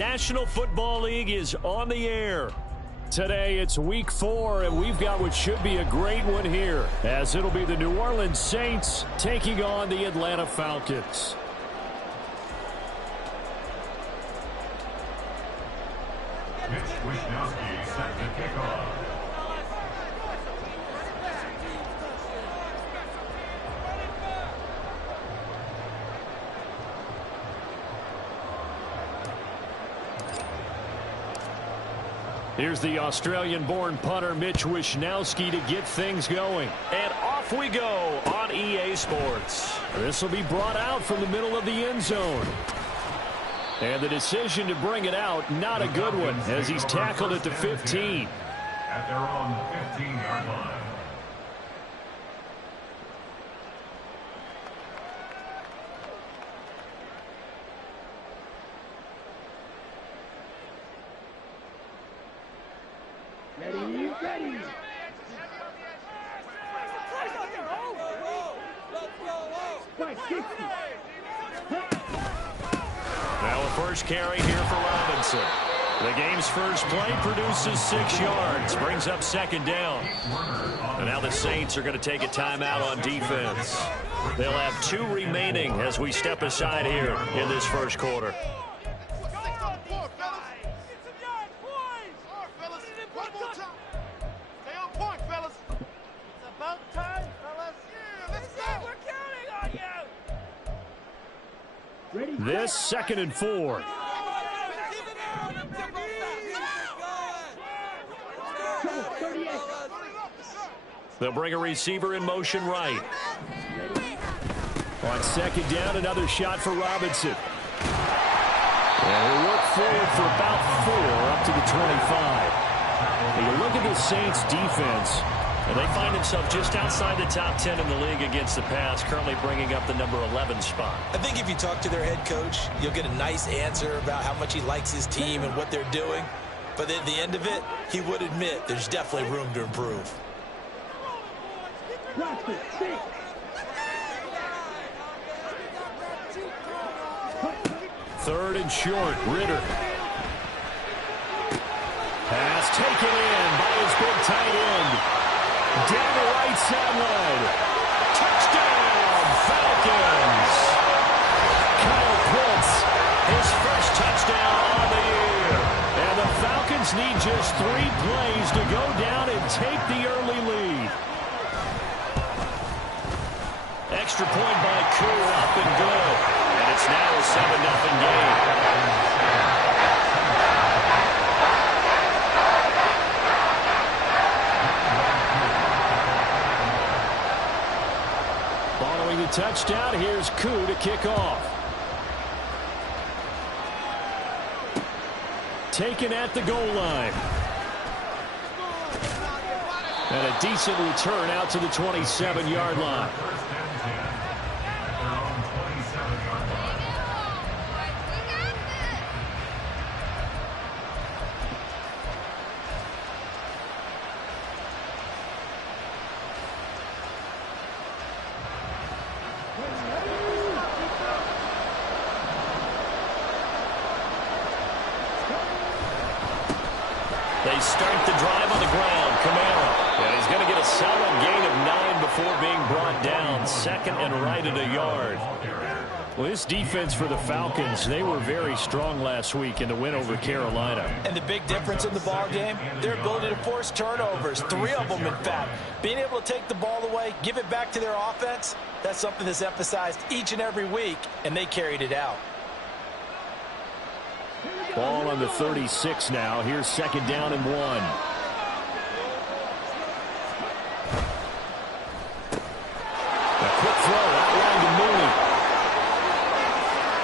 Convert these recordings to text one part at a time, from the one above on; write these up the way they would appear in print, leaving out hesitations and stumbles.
National Football League is on the air. Today it's week 4, and we've got what should be a great one here, as it'll be the New Orleans Saints taking on the Atlanta Falcons. Mitch Wishnowsky set to kick off. Here's the Australian-born punter Mitch Wishnowsky to get things going. And off we go on EA Sports. This will be brought out from the middle of the end zone. And the decision to bring it out, not a good one, as he's tackled at the 15. At their own 15-yard line. Ready. Now a first carry here for Robinson. The game's first play produces 6 yards, brings up second down. And now the Saints are going to take a timeout on defense. They'll have 2 remaining as we step aside here in this first quarter. This 2nd and 4. They'll bring a receiver in motion right. On 2nd down, another shot for Robinson. And he'll work forward for about 4 up to the 25. And you look at the Saints defense, and they find themselves just outside the top 10 in the league against the pass, currently bringing up the number 11 spot. I think if you talk to their head coach, you'll get a nice answer about how much he likes his team and what they're doing. But at the end of it, he would admit there's definitely room to improve. 3rd and short, Ritter. Pass taken in by his big tight end. Down the right sideline. Touchdown, Falcons. Kyle Pitts, his first touchdown on the year. And the Falcons need just 3 plays to go down and take the early lead. Extra point by Koo, up and good. And it's now a 7-0 game. Following the touchdown, here's Koo to kick off. Taken at the goal line. And a decent return out to the 27-yard line. They start the drive on the ground. Kamara. And he's going to get a solid gain of 9 before being brought down. 2nd and right at a yard. Well, this defense for the Falcons, they were very strong last week in the win over Carolina. And the big difference in the ball game, their ability to force turnovers. 3 of them, in fact. Being able to take the ball away, give it back to their offense, that's something that's emphasized each and every week, and they carried it out. Ball on the 36 now. Here's 2nd down and 1. A quick throw outline to Mooney.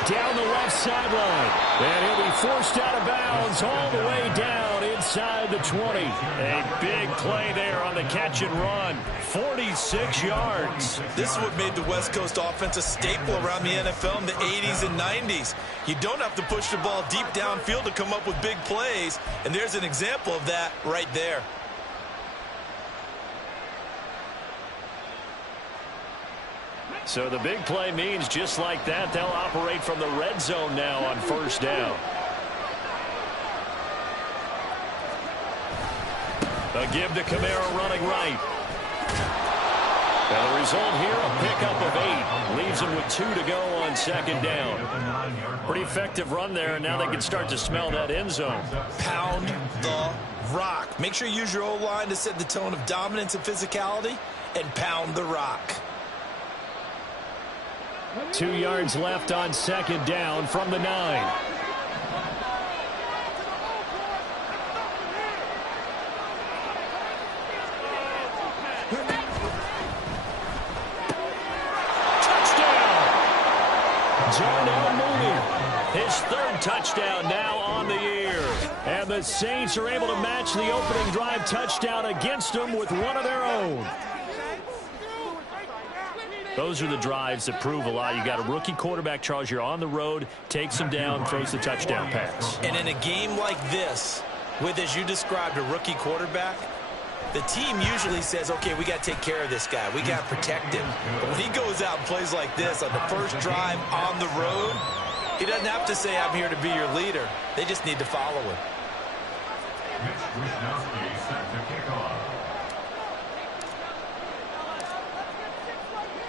Down the left sideline. And he'll be forced out of bounds all the way down inside the 20. A big play there on the catch and run. 46 yards. This is what made the West Coast offense a staple around the NFL in the 80s and 90s. You don't have to push the ball deep downfield to come up with big plays, and there's an example of that right there. So the big play means just like that, they'll operate from the red zone now on 1st down. A give to Kamara running right. And the result here, a pickup of 8. Leaves him with 2 to go on second down. Pretty effective run there, and now they can start to smell that end zone. Pound the rock. Make sure you use your O-line to set the tone of dominance and physicality, and pound the rock. 2 yards left on second down from the 9. Darnell Mooney, his 3rd touchdown now on the year. And the Saints are able to match the opening drive touchdown against them with one of their own. Those are the drives that prove a lot. You got a rookie quarterback, Charles. You're on the road, takes him down, throws the touchdown pass. And in a game like this, with, as you described, a rookie quarterback, the team usually says, okay, we got to take care of this guy. We got to protect him. But when he goes out and plays like this on the first drive on the road, he doesn't have to say, I'm here to be your leader. They just need to follow him. Mitch Wisnowski set to kick off.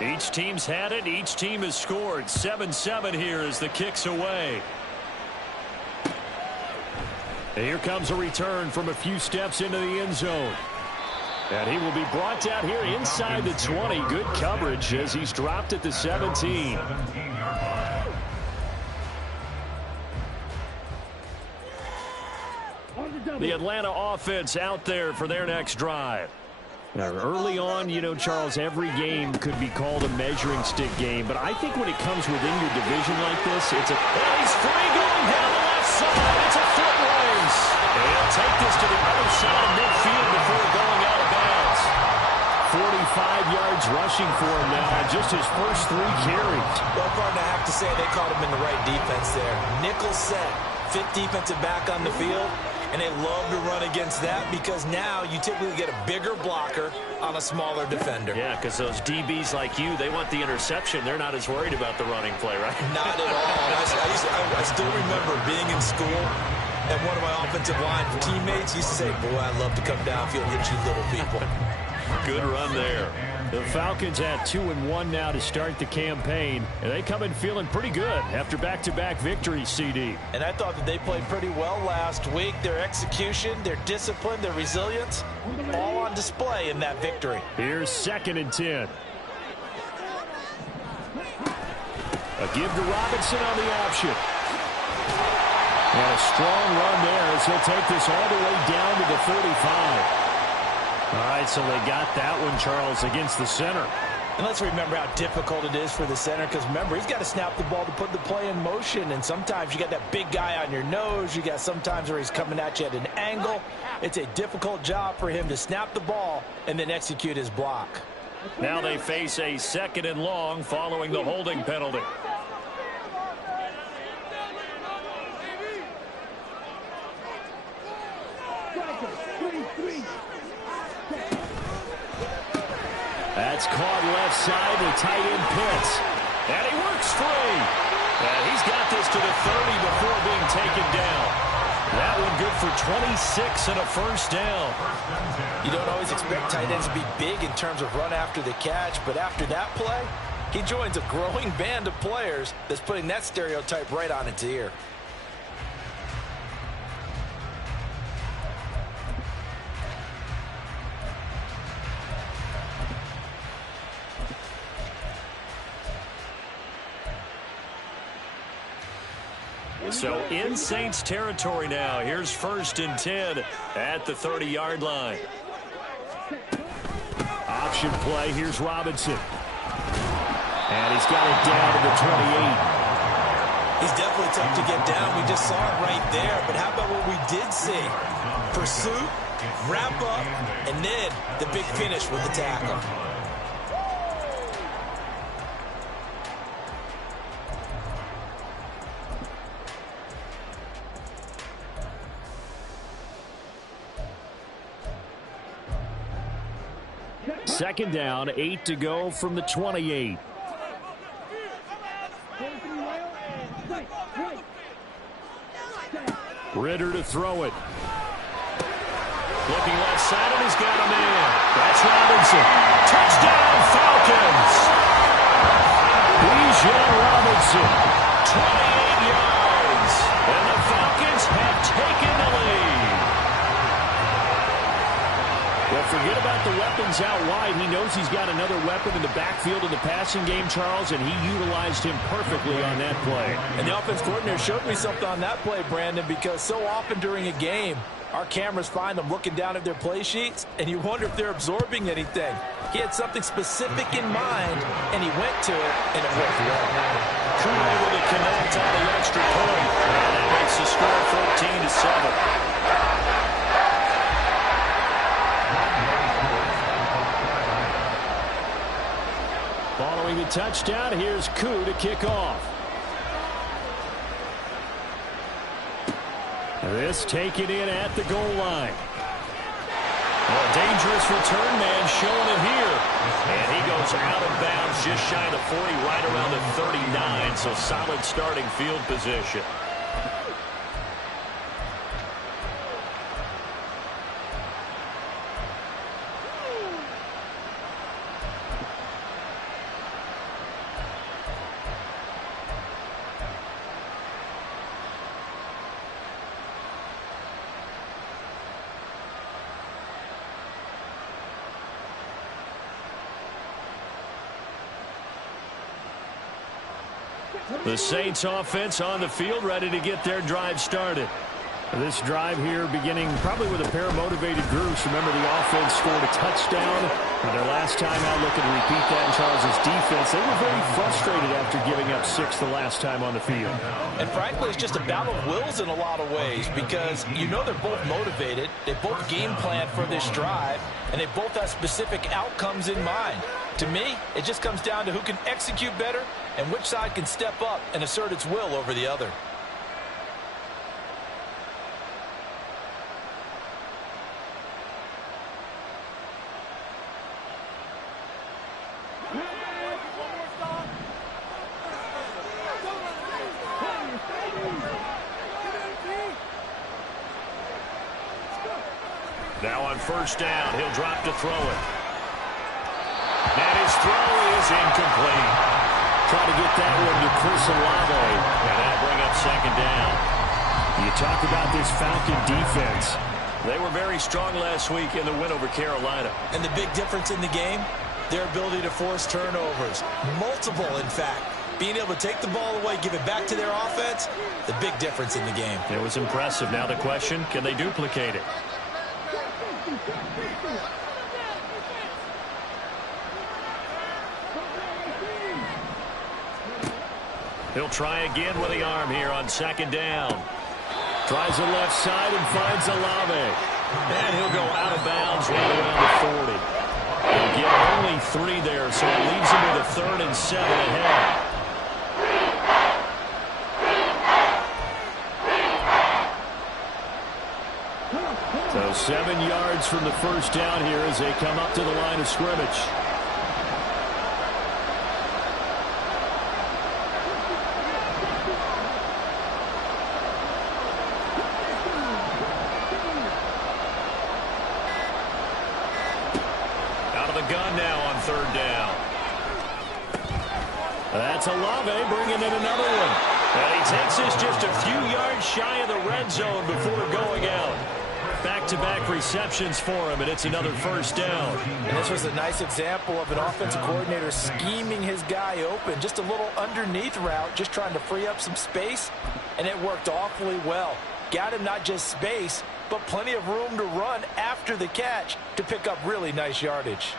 Each team's had it. Each team has scored. 7-7 here as the kick's away. And here comes a return from a few steps into the end zone. And he will be brought down here inside the 20. Good coverage as he's dropped at the 17. The Atlanta offense out there for their next drive. Now, early on, you know, Charles, every game could be called a measuring stick game. But I think when it comes within your division like this, it's a... And he's free going down the left side. It's a foot race. And he'll take this to the other side of midfield before going out of bounds. 45 yards rushing for him now on just his first 3 carries. Well, Gardner, I have to say they caught him in the right defense there. Nickel set, 5th defensive back on the field. And they love to run against that because now you typically get a bigger blocker on a smaller defender. Yeah, because those DBs like you, they want the interception. They're not as worried about the running play, right? Not at all. I still remember being in school, and one of my offensive line teammates used to say, boy, I'd love to come downfield and hit you little people. Good run there. The Falcons at 2-1 now to start the campaign, and they come in feeling pretty good after back-to-back victories, CD. And I thought that they played pretty well last week. Their execution, their discipline, their resilience, all on display in that victory. Here's 2nd and 10. A give to Robinson on the option. And a strong run there as he'll take this all the way down to the 45. All right, so they got that one, Charles, against the center. And let's remember how difficult it is for the center because, remember, he's got to snap the ball to put the play in motion. And sometimes you got that big guy on your nose. You got sometimes where he's coming at you at an angle. It's a difficult job for him to snap the ball and then execute his block. Now they face a 2nd and long following the holding penalty. That's caught left side with tight end Pitts. And he works free. And he's got this to the 30 before being taken down. That one good for 26 and a first down. You don't always expect tight ends to be big in terms of run after the catch, but after that play, he joins a growing band of players that's putting that stereotype right on its ear. So in Saints territory now. Here's 1st and 10 at the 30-yard line. Option play. Here's Robinson. And he's got it down to the 28. He's definitely tough to get down. We just saw it right there. But how about what we did see? Pursuit, wrap up, and then the big finish with the tackle. Second down, 8 to go from the 28. Ritter to throw it. Looking left side, and he's got a man. That's Robinson. Touchdown, Falcons. Bijan Robinson, 28 yards. And the Falcons have taken the lead. Well, forget about the weapons out wide. He knows he's got another weapon in the backfield in the passing game, Charles, and he utilized him perfectly on that play. And the offense coordinator showed me something on that play, Brandon, because so often during a game, our cameras find them looking down at their play sheets, and you wonder if they're absorbing anything. He had something specific in mind, and he went to it, and it worked well. Crew able to connect on the extra point. And that makes the score 14-7. Following the touchdown, here's Koo to kick off. This taken in at the goal line. A dangerous return man showing it here. And he goes out of bounds just shy of the 40, right around the 39. So solid starting field position. The Saints offense on the field, ready to get their drive started. This drive here beginning probably with a pair of motivated groups. Remember, the offense scored a touchdown. And their last time out, looking to repeat that in Charles' defense. They were very frustrated after giving up 6 the last time on the field. And frankly, it's just a battle of wills in a lot of ways, because you know they're both motivated. They both game plan for this drive, and they both have specific outcomes in mind. To me, it just comes down to who can execute better and which side can step up and assert its will over the other. Now on first down, he'll drop to throw it. And his throw is incomplete. Try to get that one to Chris Olave. And that'll bring up second down. You talk about this Falcon defense. They were very strong last week in the win over Carolina. And the big difference in the game, their ability to force turnovers. Multiple, in fact. Being able to take the ball away, give it back to their offense, the big difference in the game. It was impressive. Now the question, can they duplicate it? He'll try again with the arm here on second down. Tries the left side and finds Olave. And he'll go out of bounds right around the 40. He'll get only 3 there, so it leaves him with a 3rd and 7 ahead. So 7 yards from the first down here as they come up to the line of scrimmage. Out of the gun now on third down. That's Olave bringing in another one. And he takes this just a few yards shy of the red zone before going out. Back-to-back receptions for him, and it's another first down. And this was a nice example of an offensive coordinator scheming his guy open. Just a little underneath route, just trying to free up some space, and it worked awfully well. Got him not just space, but plenty of room to run after the catch to pick up really nice yardage.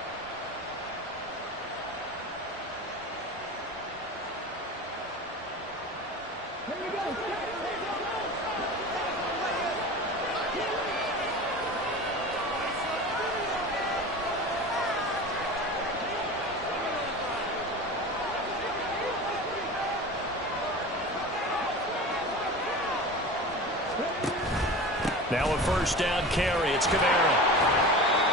Now a first down carry. It's Kamara.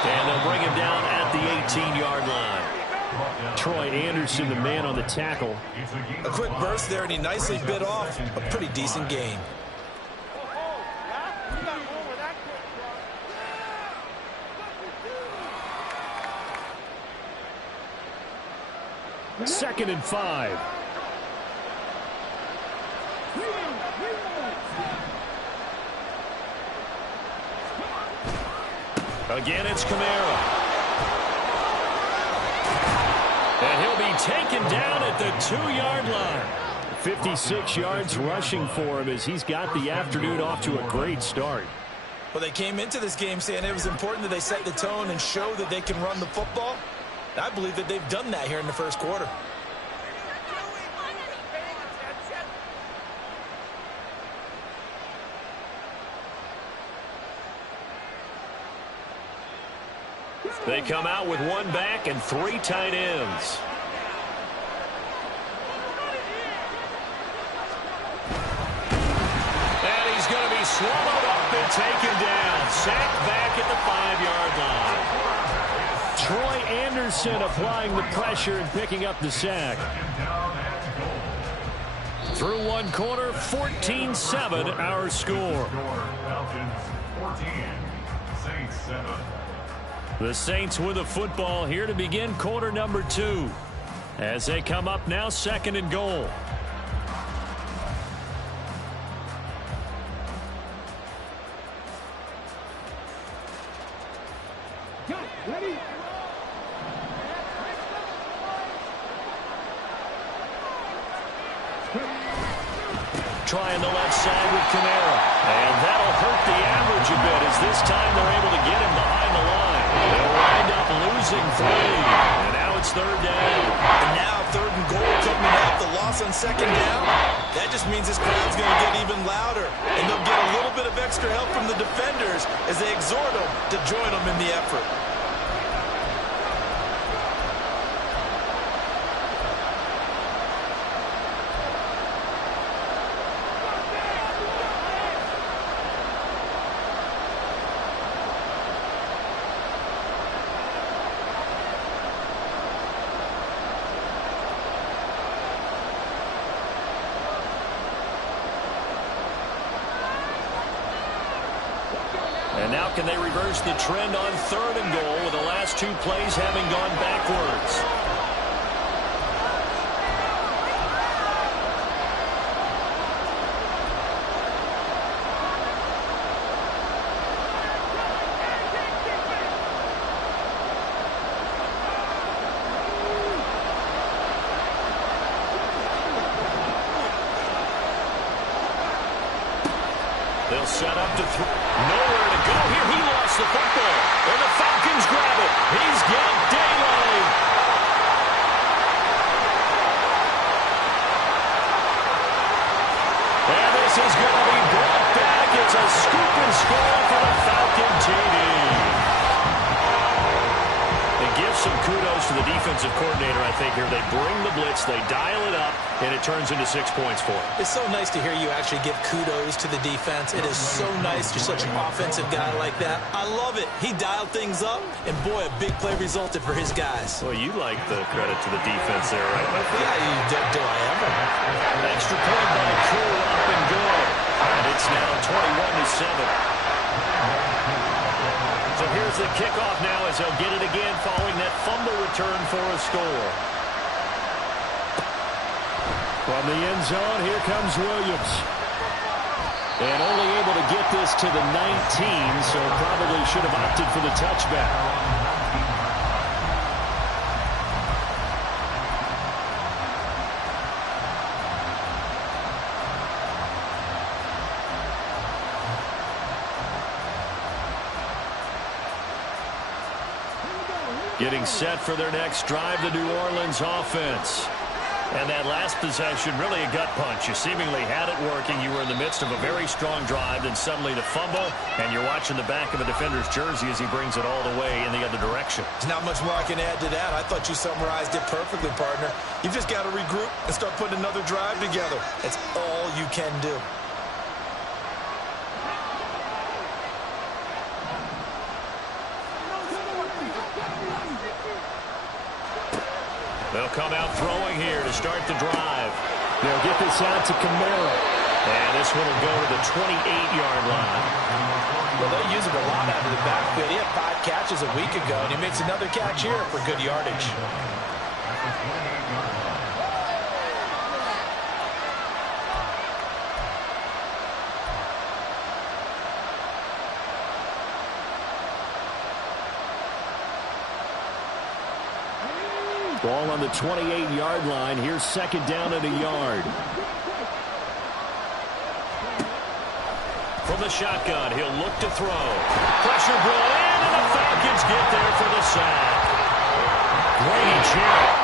And they'll bring him down at the 18-yard line. Troy Anderson, the man on the tackle. A quick burst there, and he nicely bit off a pretty decent gain. 2nd and 5. Again, it's Kamara. And he'll be taken down at the 2-yard line. 56 yards rushing for him as he's got the afternoon off to a great start. Well, they came into this game saying it was important that they set the tone and show that they can run the football. I believe that they've done that here in the first quarter. They come out with 1 back and 3 tight ends. And he's going to be swallowed up and taken down. Sacked back at the 5-yard line. Troy Anderson applying the pressure and picking up the sack. Through 1 quarter, 14-7 our score. Falcons 14, Saints 7. The Saints with the football here to begin quarter number 2. As they come up now, 2nd and goal. Ready? Trying the left side with Kamara. And that'll hurt the average a bit as this time they're able to get him behind the line. They'll wind up losing 3. And now it's 3rd down. And now 3rd and goal coming up. The loss on 2nd down. That just means this crowd's going to get even louder. And they'll get a little bit of extra help from the defenders as they exhort them to join them in the effort. And now can they reverse the trend on 3rd and goal with the last 2 plays having gone backwards? They'll set up to throw. Nowhere to go here. He lost the football. And the Falcons grab it. He's got daylight. And this is going to be brought back. It's a scoop and score for the Falcon TD. It gives some kudos to the defensive coordinator, I think, here. They bring the blitz, they dial it up, and it turns into 6 points for them. It's so nice to hear you actually give kudos to the defense. It is so nice. You're such an offensive guy like that. I love it. He dialed things up, and boy, a big play resulted for his guys. Well, you like the credit to the defense there, right? Yeah, do I ever? Extra point by Crew, up and good. And it's now 21-7. So here's the kickoff now as they'll get it again following that fumble return for a score. From the end zone, here comes Williams. And only able to get this to the 19, so probably should have opted for the touchback. Getting set for their next drive, the New Orleans offense. And that last possession, really a gut punch. You seemingly had it working. You were in the midst of a very strong drive, then suddenly the fumble, and you're watching the back of a defender's jersey as he brings it all the way in the other direction. There's not much more I can add to that. I thought you summarized it perfectly, partner. You've just got to regroup and start putting another drive together. That's all you can do. They'll come out throwing here to start the drive. They'll get this out to Kamara. And this one will go to the 28-yard line. Well, they'll use it a lot out of the backfield. He had 5 catches a week ago, and he makes another catch here for good yardage. Ball on the 28-yard line. Here's second down and a yard. From the shotgun, he'll look to throw. Pressure brought in, and the Falcons get there for the sack. Grady Jarrett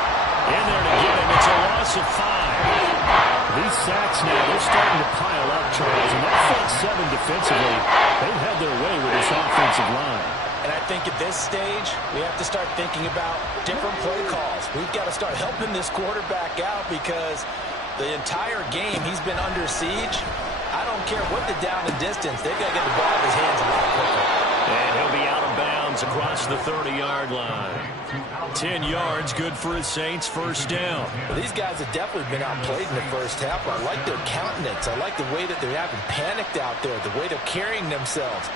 in there to get him. It's a loss of 5. These sacks now, they're starting to pile up, Charles. And that front seven defensively, they've had their way with this offensive line. And I think at this stage, we have to start thinking about different play calls. We've got to start helping this quarterback out because the entire game he's been under siege. I don't care what the down and distance. They've got to get the ball in his hands a lot quicker. And he'll be out of bounds across the 30-yard line. 10 yards, good for his Saints, first down. Well, these guys have definitely been outplayed in the first half. I like their countenance. I like the way that they haven't panicked out there, the way they're carrying themselves.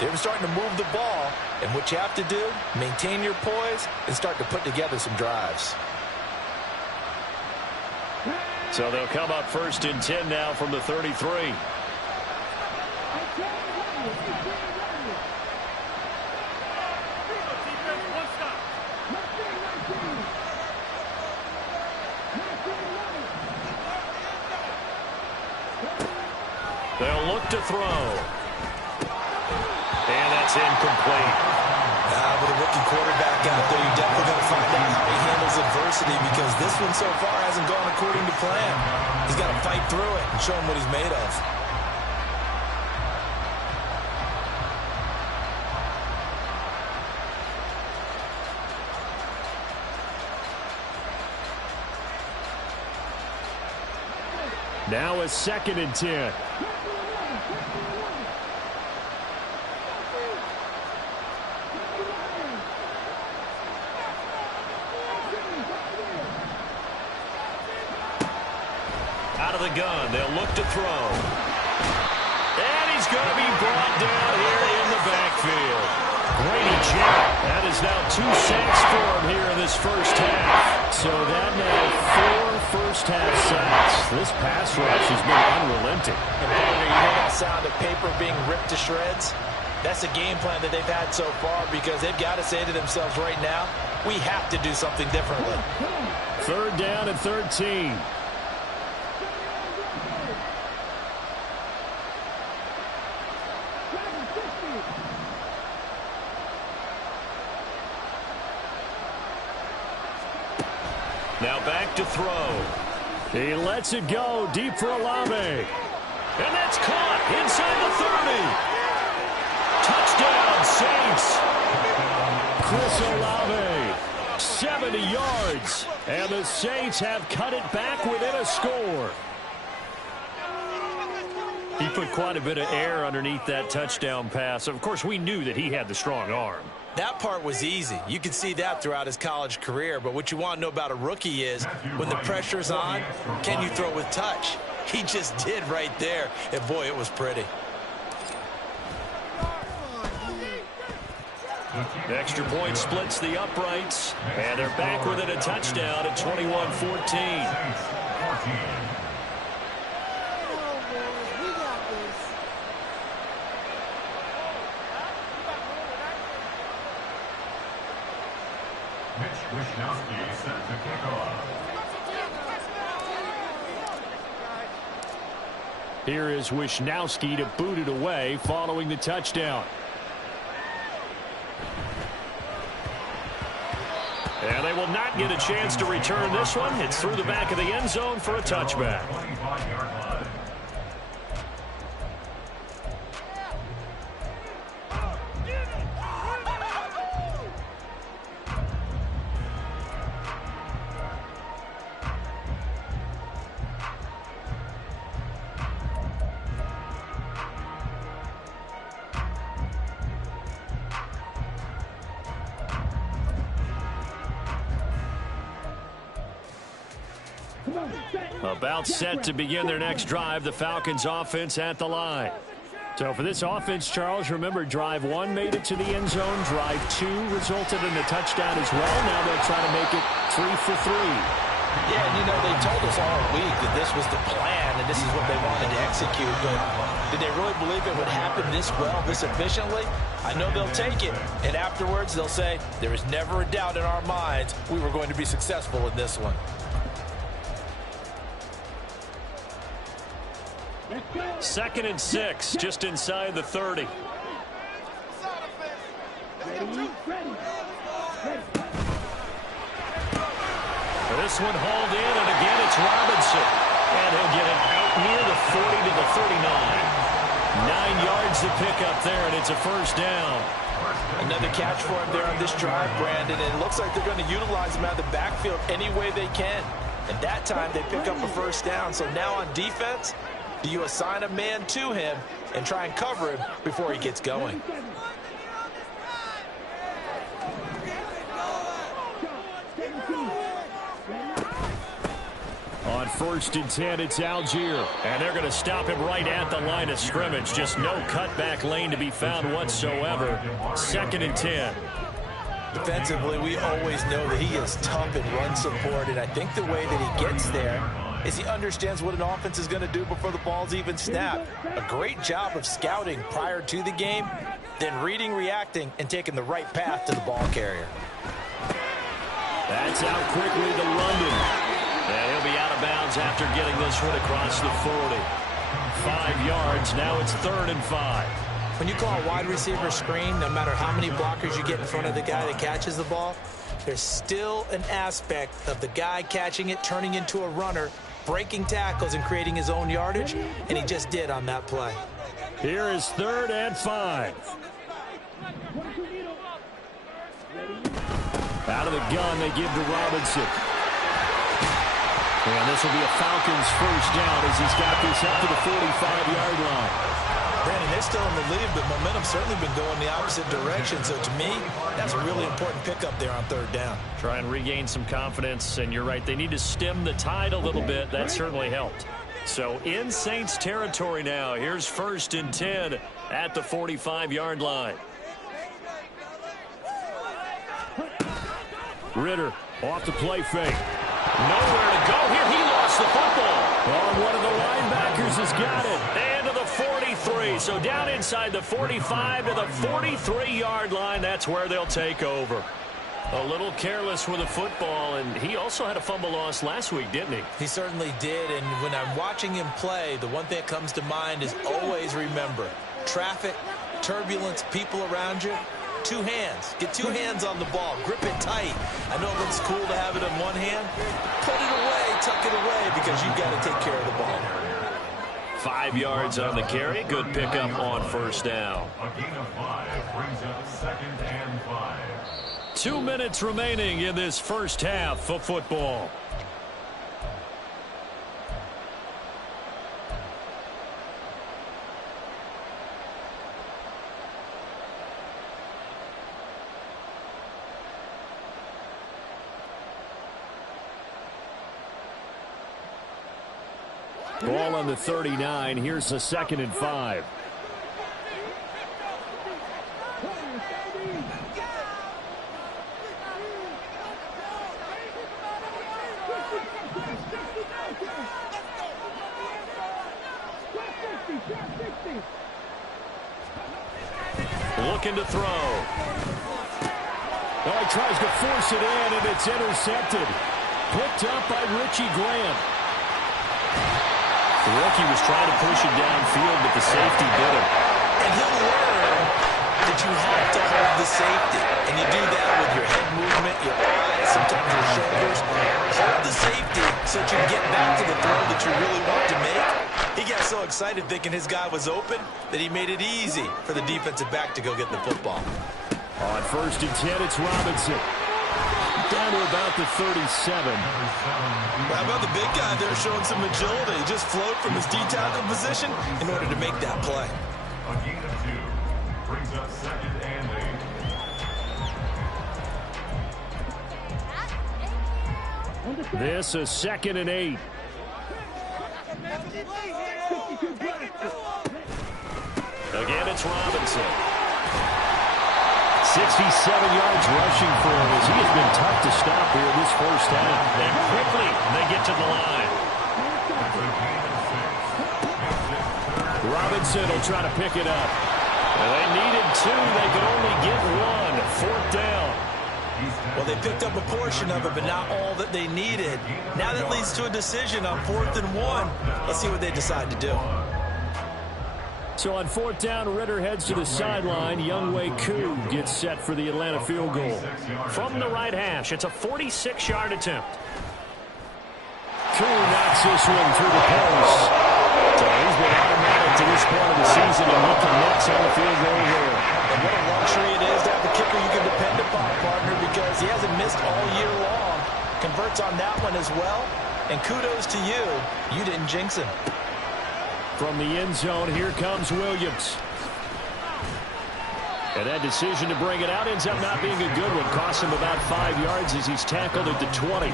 They're starting to move the ball, and what you have to do, maintain your poise and start to put together some drives. So they'll come up first and 10 now from the 33. They'll look to throw. And that's incomplete. With a rookie quarterback out there, you're definitely going to find out how he handles adversity because this one so far hasn't gone according to plan. He's got to fight through it and show him what he's made of. Now a second and 10. Out of the gun, they'll look to throw. And he's going to be brought down here in the backfield. Grady Jarrett, that is now 2 sacks for him here in this first half. So that now 4 first-half sacks. This pass rush has been unrelenting. And partner, you know that sound of paper being ripped to shreds? That's the game plan that they've had so far because they've got to say to themselves right now, we have to do something differently. Third down and 13. Now back to throw. He lets it go deep for Olave. And that's caught inside the 30. Touchdown, Saints. Chris Olave, 70 yards. And the Saints have cut it back within a score. He put quite a bit of air underneath that touchdown pass. Of course, we knew that he had the strong arm. That part was easy. You could see that throughout his college career. But what you want to know about a rookie is when the pressure's on, can you throw with touch? He just did right there. And, boy, it was pretty. Extra point splits the uprights. And they're back within a touchdown at 21-14. Wisnowski set to kick off. Here is Wisnowski to boot it away following the touchdown. And they will not get a chance to return this one. It's through the back of the end zone for a touchback. 25-yard line. About set to begin their next drive, the Falcons offense at the line. So for this offense, Charles, remember drive 1 made it to the end zone. Drive 2 resulted in a touchdown as well. Now they'll try to make it 3 for 3. Yeah, and you know, they told us all week that this was the plan and this is what they wanted to execute. But Did they really believe it would happen this well, this efficiently? I know they'll take it, and afterwards they'll say, there is never a doubt in our minds we were going to be successful in this one. Second and 6, just inside the 30. This one hauled in, and again it's Robinson. And he'll get it out near the 40 to the 39. 9 yards to pick up there, and it's a first down. Another catch for him there on this drive, Brandon, and it looks like they're going to utilize him out of the backfield any way they can. And that time they pick up a first down. So now on defense, do you assign a man to him and try and cover him before he gets going? On 1st and 10, it's Algier. And they're going to stop him right at the line of scrimmage. Just no cutback lane to be found whatsoever. 2nd and 10. Defensively, we always know that he is tough in run support, and I think the way that he gets there is he understands what an offense is going to do before the ball's even snapped. A great job of scouting prior to the game, then reading, reacting, and taking the right path to the ball carrier. That's out quickly to London. And he'll be out of bounds after getting this one across the 40. 5 yards, now it's 3rd and 5. When you call a wide receiver screen, no matter how many blockers you get in front of the guy that catches the ball, there's still an aspect of the guy catching it, turning into a runner, breaking tackles and creating his own yardage, and he just did on that play. Here is 3rd and 5. Out of the gun, they give to Robinson. And this will be a Falcons first down as he's got this up to the 45-yard line. Brandon, they're still in the lead, but momentum's certainly been going the opposite direction. So to me, that's a really important pickup there on 3rd down. Try and regain some confidence, and you're right. They need to stem the tide a little bit. That certainly helped. So in Saints territory now. Here's 1st and 10 at the 45-yard line. Ritter off the play fake. Nowhere to go here. He lost the football. Oh, one of the linebackers has got it. And to the 43. So down inside the 45 to the 43-yard line. That's where they'll take over. A little careless with the football, and he also had a fumble loss last week, didn't he? He certainly did, and when I'm watching him play, the one thing that comes to mind is always remember, traffic, turbulence, people around you, 2 hands. Get 2 hands on the ball. Grip it tight. I know it looks cool to have it in one hand. Put it away, tuck it away, because you've got to take care of the ball. 5 yards on the carry. Good pickup on 1st down. A gain of 5 brings up 2nd and 5. 2 minutes remaining in this first half of football. Ball on the 39. Here's the 2nd and 5. Looking to throw. Oh, he tries to force it in, and it's intercepted. Picked up by Richie Grant. The rookie was trying to push it downfield, but the safety did it. And he'll learn that you have to hold the safety. And you do that with your head movement, your eyes, sometimes your shoulders. Hold the safety so that you can get back to the throw that you really want to make. He got so excited thinking his guy was open that he made it easy for the defensive back to go get the football. On 1st and 10, it's Robinson. Down to about the 37. How about the big guy there showing some agility? He just float from his D-tackle position in order to make that play. A gain of 2 brings up 2nd and 8. This is 2nd and 8. Again, it's Robinson. 67 yards rushing for him as he has been tough to stop here this first half. And quickly, they get to the line. Robinson will try to pick it up. And they needed 2. They could only get 1. 4th down. Well, they picked up a portion of it, but not all that they needed. Now that leads to a decision on 4th and 1. Let's see what they decide to do. So on 4th down, Ritter heads to the sideline. Younghoe Koo gets set for the Atlanta field goal. From the right hash, it's a 46-yard attempt. Koo knocks this one through the post. So he's been automatic to this point of the season, and he connects on the field goal there. And what a luxury it is to have a kicker you can depend upon, partner, because he hasn't missed all year long. Converts on that one as well. And kudos to you. You didn't jinx him. From the end zone, here comes Williams. And that decision to bring it out ends up not being a good one. Costs him about 5 yards as he's tackled at the 20.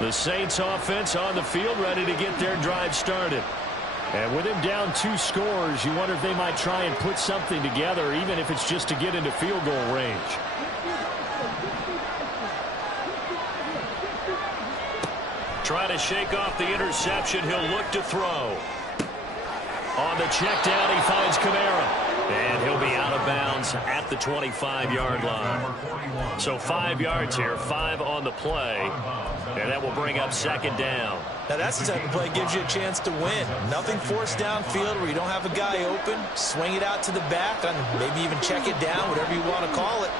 The Saints offense on the field, ready to get their drive started. And with him down 2 scores, you wonder if they might try and put something together, even if it's just to get into field goal range. Trying to shake off the interception. He'll look to throw. On the check down, he finds Kamara. And he'll be out of bounds at the 25-yard line. So 5 yards here, 5 on the play. And that will bring up 2nd down. Now that's the type of play that gives you a chance to win. Nothing forced downfield where you don't have a guy open. Swing it out to the back, and maybe even check it down, whatever you want to call it.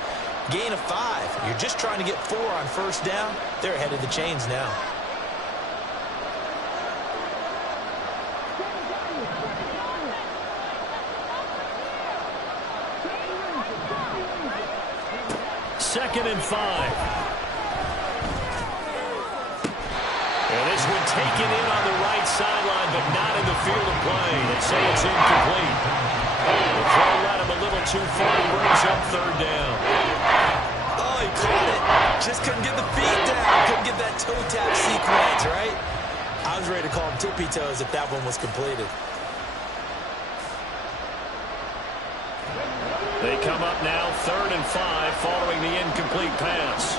Gain of 5. You're just trying to get 4 on 1st down. They're ahead of the chains now. Second and 5. And this one taken in on the right sideline, but not in the field of play. They say it's incomplete. The throw led him a little too far. He brings up 3rd down. Oh, he caught it. Just couldn't get the feet down. Couldn't get that toe tap sequence, right? I was ready to call him tippy toes if that one was completed. They come up now 3rd and 5 following the incomplete pass.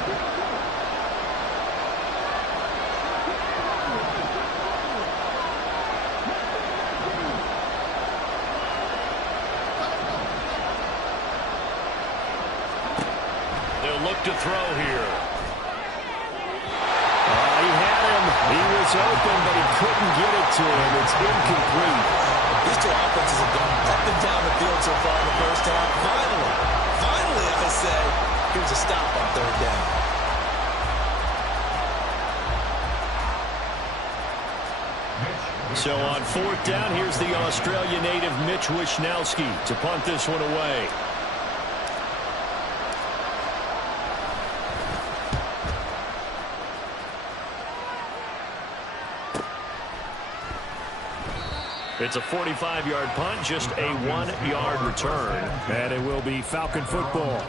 They'll look to throw here. He had him. He was open, but he couldn't get it to him. It's incomplete. These 2 offenses have gone up and down the field so far in the 1st half. Finally, I say, here's a stop on 3rd down. So on 4th down, here's the Australia native Mitch Wishnowsky to punt this one away. It's a 45-yard punt, just a 1-yard return. And it will be Falcon football.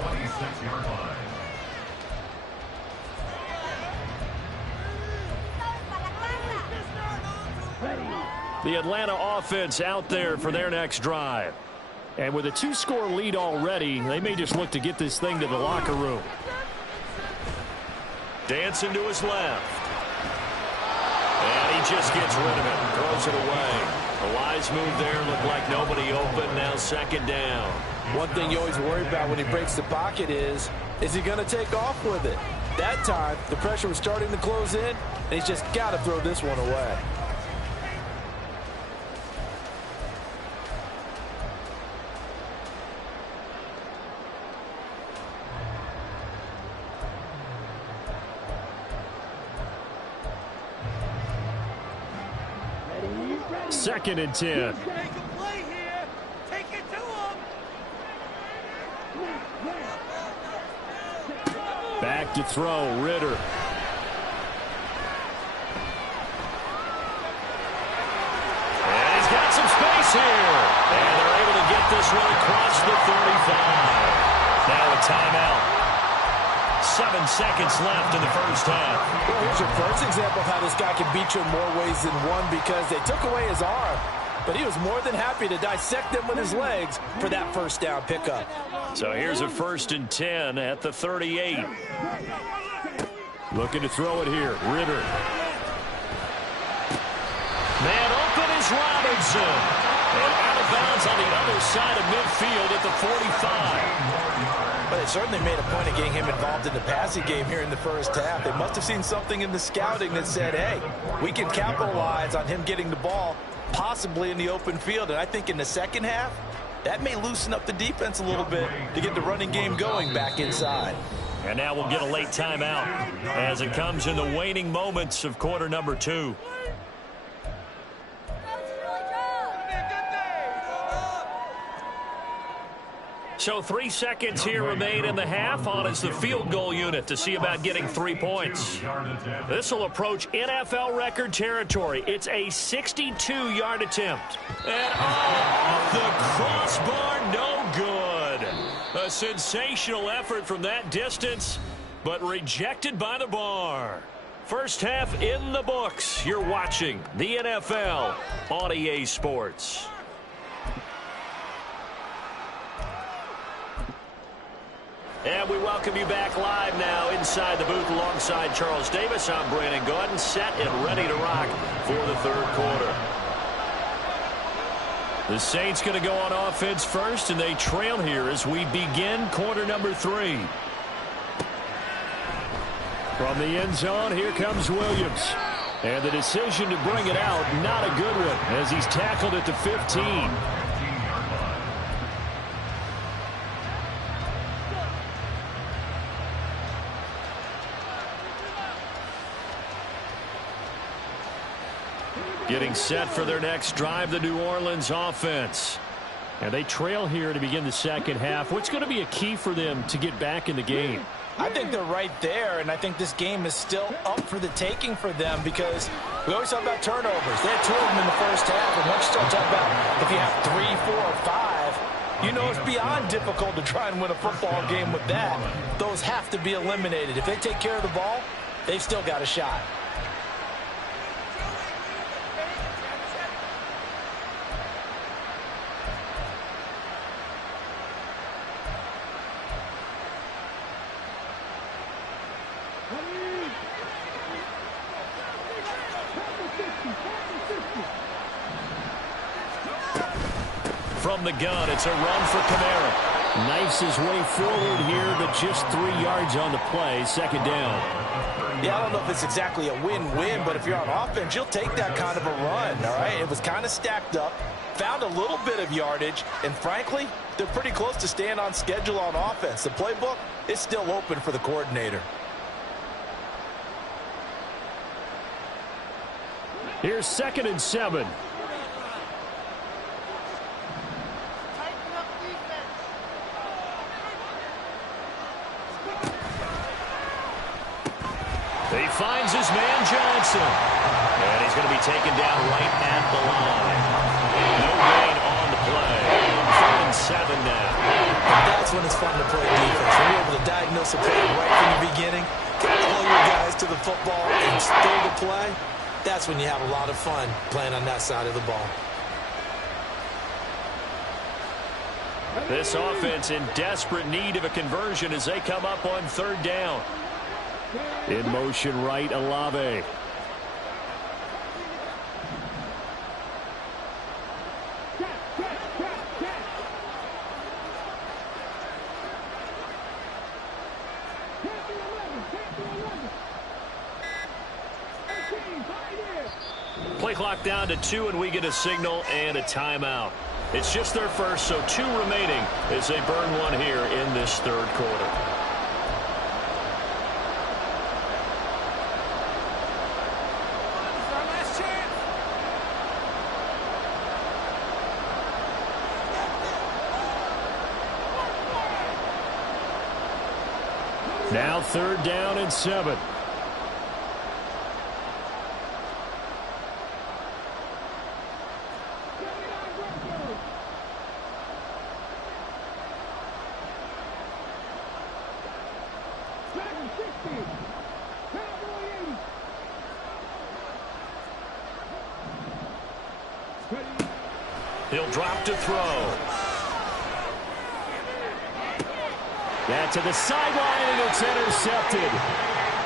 The Atlanta offense out there for their next drive. And with a 2-score lead already, they may just look to get this thing to the locker room. Dancing to his left. And he just gets rid of it, throws it away. A wise move there, looked like nobody open, now 2nd down. One thing you always worry about when he breaks the pocket is he going to take off with it? That time, the pressure was starting to close in, and he's just got to throw this one away. Second and 10. Make a play here. Take it to him. Back to throw, Ritter. And he's got some space here. And they're able to get this one across the 35. Now a timeout. 7 seconds left in the 1st half. Well, here's your first example of how this guy can beat you in more ways than one because they took away his arm. but he was more than happy to dissect them with his legs for that first down pickup. So here's a 1st and 10 at the 38. Looking to throw it here. Ridder. Man open is Robinson. And out of bounds on the other side of midfield at the 45. But they certainly made a point of getting him involved in the passing game here in the first half. They must have seen something in the scouting that said, hey, we can capitalize on him getting the ball possibly in the open field. And I think in the second half, that may loosen up the defense a little bit to get the running game going back inside. And now we'll get a late timeout as it comes in the waning moments of quarter number 2. So 3 seconds here remain in the half. On is the field goal unit to see about getting 3 points. This will approach NFL record territory. It's a 62-yard attempt. And off the crossbar, no good. A sensational effort from that distance, but rejected by the bar. First half in the books. You're watching the NFL on EA Sports. And we welcome you back live now inside the booth alongside Charles Davis. I'm Brandon Gaudin, set and ready to rock for the third quarter. The Saints going to go on offense first, and they trail here as we begin quarter number 3. From the end zone, here comes Williams. And the decision to bring it out, not a good one, as he's tackled at the 15. Getting set for their next drive, the New Orleans offense. And they trail here to begin the second half. What's going to be a key for them to get back in the game? I think they're right there, and I think this game is still up for the taking for them because we always talk about turnovers. They had 2 of them in the first half, and once you start talking about if you have 3, 4, or 5, you know it's beyond difficult to try and win a football game with that. Those have to be eliminated. If they take care of the ball, they've still got a shot. From the gun, it's a run for Kamara. Knifes his way forward here, but just 3 yards on the play. Second down. Yeah, I don't know if it's exactly a win-win, but if you're on offense, you'll take that kind of a run, all right? It was kind of stacked up, found a little bit of yardage, and frankly, they're pretty close to staying on schedule on offense. The playbook is still open for the coordinator. Here's 2nd and 7. He finds his man Johnson. And he's going to be taken down right at the line. No gain on the play. 3rd and 7 now. That's when it's fun to play defense. When you're able to diagnose a play right from the beginning, get all your guys to the football and throw the play, that's when you have a lot of fun playing on that side of the ball. This offense in desperate need of a conversion as they come up on 3rd down. In motion right, Olave. Play clock down to 2, and we get a signal and a timeout. It's just their first, so 2 remaining as they burn one here in this third quarter. Now 3rd down and 7. He'll drop to throw. That to the sideline, and it's intercepted.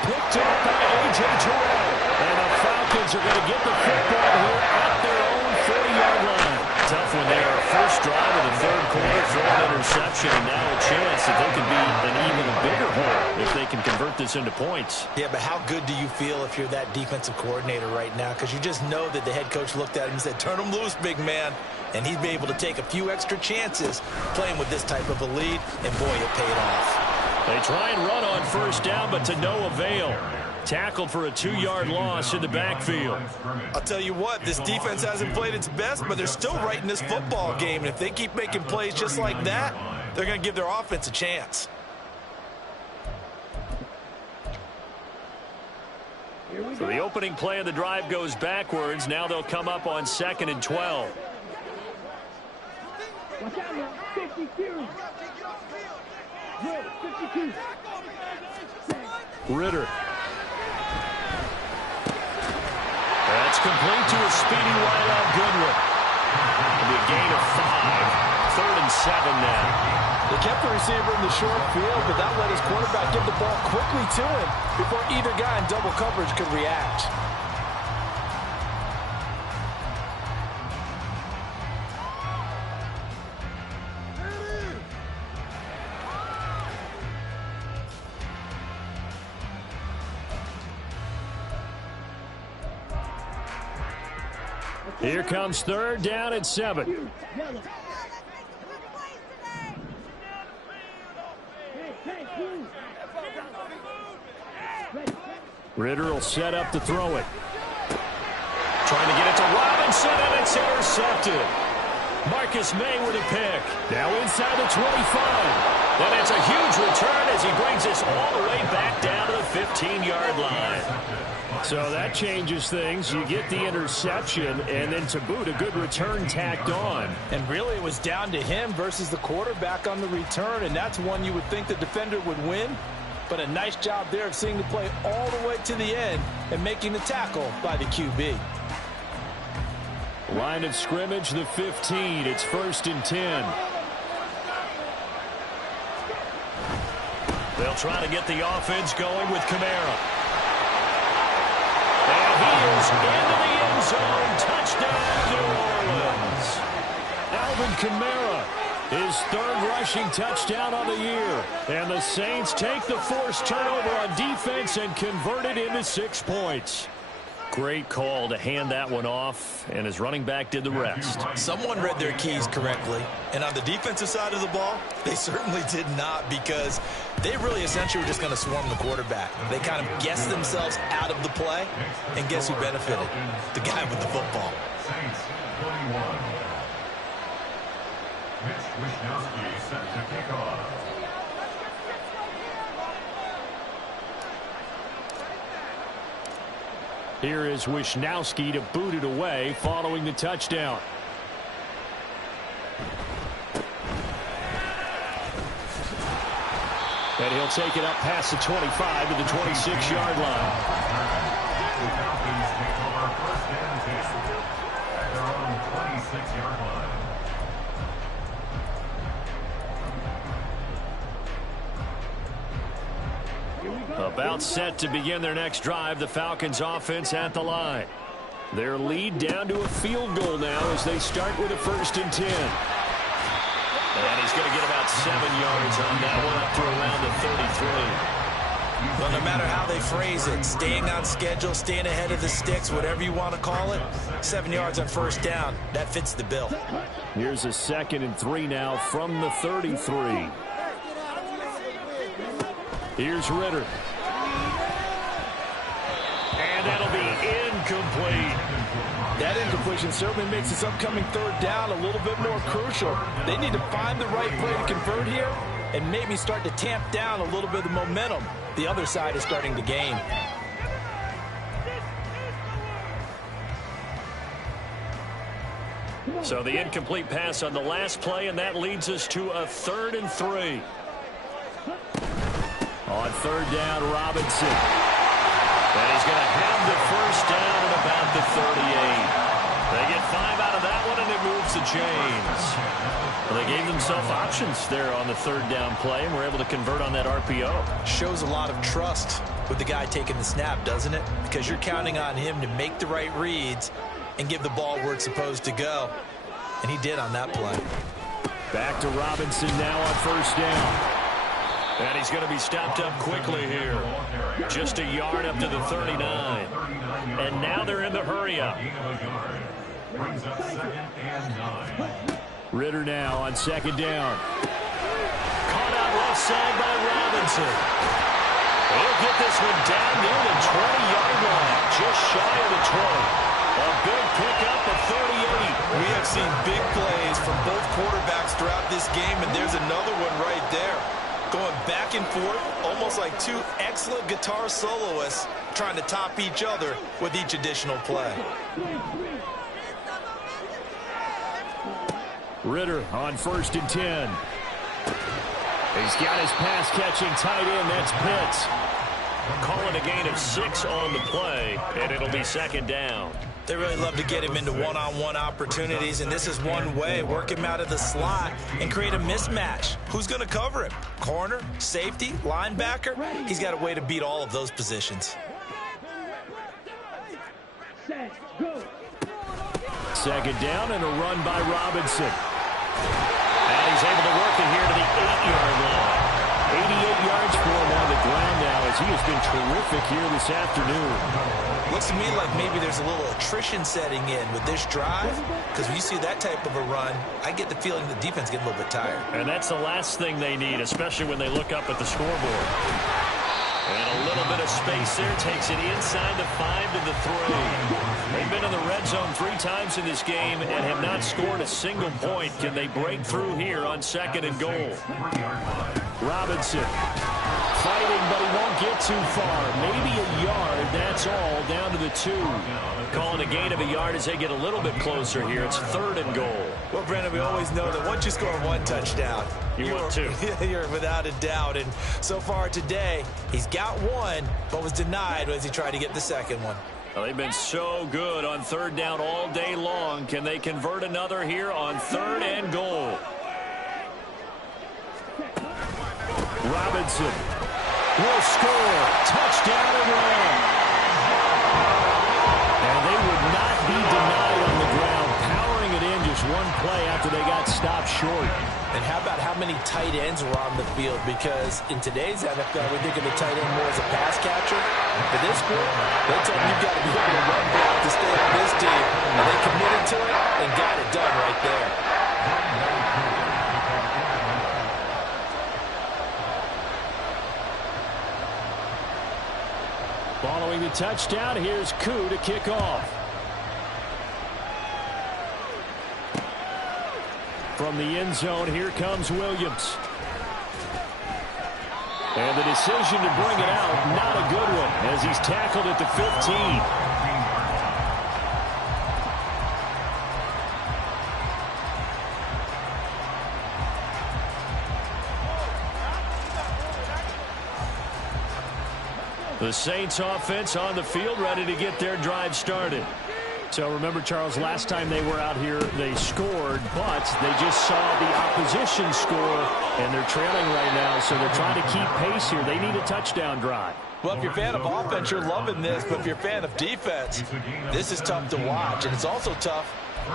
Picked up by A.J. Terrell. And the Falcons are going to get the football here at their own 40-yard line. Tough when they are first drive of the third quarter, throw an interception, and now a chance that they can be an even bigger hole if they can convert this into points. Yeah, but how good do you feel if you're that defensive coordinator right now? Because you just know that the head coach looked at him and said, turn him loose, big man. And he'd be able to take a few extra chances playing with this type of a lead, and boy, it paid off. They try and run on first down, but to no avail. Tackled for a 2-yard loss in the backfield. I'll tell you what, this defense hasn't played its best, but they're still right in this football game. And if they keep making plays just like that, they're going to give their offense a chance. So the opening play of the drive goes backwards. Now they'll come up on 2nd and 12. Watch out now. 52. 52. Ritter. That's complete to a speedy wideout Goodwin. It'll be a gain of 5. 3rd and 7 now. They kept the receiver in the short field, but that let his quarterback get the ball quickly to him before either guy in double coverage could react. Here comes 3rd down and 7. Ritter will set up to throw it. Trying to get it to Robinson, and it's intercepted. Marcus May with a pick. Now inside the 25. Then it's a huge return as he brings us all the way back down to the 15-yard line. So that changes things. You get the interception, and then to boot, a good return tacked on. And really, it was down to him versus the quarterback on the return, and that's one you would think the defender would win. But a nice job there of seeing the play all the way to the end and making the tackle by the QB. Line of scrimmage, the 15. It's 1st and 10. They'll try to get the offense going with Kamara. And he is into the end zone. Touchdown, New Orleans. Alvin Kamara, his 3rd rushing touchdown on the year. And the Saints take the forced turnover on defense and convert it into 6 points. Great call to hand that one off, and his running back did the rest. Someone read their keys correctly, and on the defensive side of the ball, they certainly did not, because they really essentially were just going to swarm the quarterback. They kind of guessed themselves out of the play, and guess who benefited? The guy with the football. Saints 21. Mitch Wishnowsky set to kick off. Here is Wishnowsky to boot it away following the touchdown. And he'll take it up past the 25 to the 26-yard line. The Falcons take over 1st and 10 at their own 26-yard line. About set to begin their next drive, the Falcons offense at the line. Their lead down to a field goal now as they start with a 1st and 10. And he's going to get about 7 yards on that one up to around the 33. Well, no matter how they phrase it, staying on schedule, staying ahead of the sticks, whatever you want to call it, 7 yards on 1st down, that fits the bill. Here's a 2nd and 3 now from the 33. Here's Ritter. And that'll be incomplete. That incompletion certainly makes this upcoming 3rd down a little bit more crucial. They need to find the right play to convert here and maybe start to tamp down a little bit of the momentum the other side is starting to gain. So the incomplete pass on the last play, and that leads us to a 3rd and 3. On 3rd down, Robinson. And he's going to have the 1st down at about the 38. They get 5 out of that one, and it moves the chains. Well, they gave themselves options there on the third down play and were able to convert on that RPO. Shows a lot of trust with the guy taking the snap, doesn't it? Because you're counting on him to make the right reads and give the ball where it's supposed to go. And he did on that play. Back to Robinson now on first down. And he's going to be stopped up quickly here. Just a yard up to the 39. And now they're in the hurry-up. Ritter now on second down. Caught out left side by Robinson. He'll get this one down near the 20-yard line, just shy of the 20. A big pickup of 38. We have seen big plays from both quarterbacks throughout this game, and there's another one right there. Going back and forth, almost like two excellent guitar soloists trying to top each other with each additional play. Ritter on 1st and 10. He's got his pass-catching tight end. That's Pitts. Calling a gain of 6 on the play, and it'll be second down. They really love to get him into one-on-one opportunities, and this is one way. Work him out of the slot and create a mismatch. Who's going to cover him? Corner, safety, linebacker? He's got a way to beat all of those positions. Second down and a run by Robinson. And he's able to work it here to the 8-yard line. 88 yards for him on the ground now as he has been terrific here this afternoon. Looks to me like maybe there's a little attrition setting in with this drive, because when you see that type of a run, I get the feeling the defense gets a little bit tired. And that's the last thing they need, especially when they look up at the scoreboard. And a little bit of space there takes it inside the 5 to the 3. They've been in the red zone 3 times in this game and have not scored a single point. Can they break through here on 2nd and goal? Robinson fighting, but he won't get too far. Maybe a yard, that's all, down to the 2. Calling a gain of a yard as they get a little bit closer here. It's 3rd and goal. Well, Brandon, we always know that once you score 1 touchdown, want 2. You're without a doubt. And so far today, he's got 1, but was denied as he tried to get the second one. Well, they've been so good on 3rd down all day long. Can they convert another here on 3rd and goal? Robinson will score. Touchdown and run. And they would not be denied on the ground, powering it in just 1 play after they got stopped short. And how about how many tight ends were on the field? Because in today's NFL, we think of the tight end more as a pass catcher. For this group, they told them you've got to be able to run block to stay on this team. And they committed to it and got it done right there. Following the touchdown, here's Koo to kick off. From the end zone, here comes Williams. And the decision to bring it out, not a good one, as he's tackled at the 15. The Saints offense on the field, ready to get their drive started. So remember, Charles, last time they were out here, they scored, but they just saw the opposition score, and they're trailing right now, so they're trying to keep pace here. They need a touchdown drive. Well, if you're a fan of offense, you're loving this, but if you're a fan of defense, this is tough to watch, and it's also tough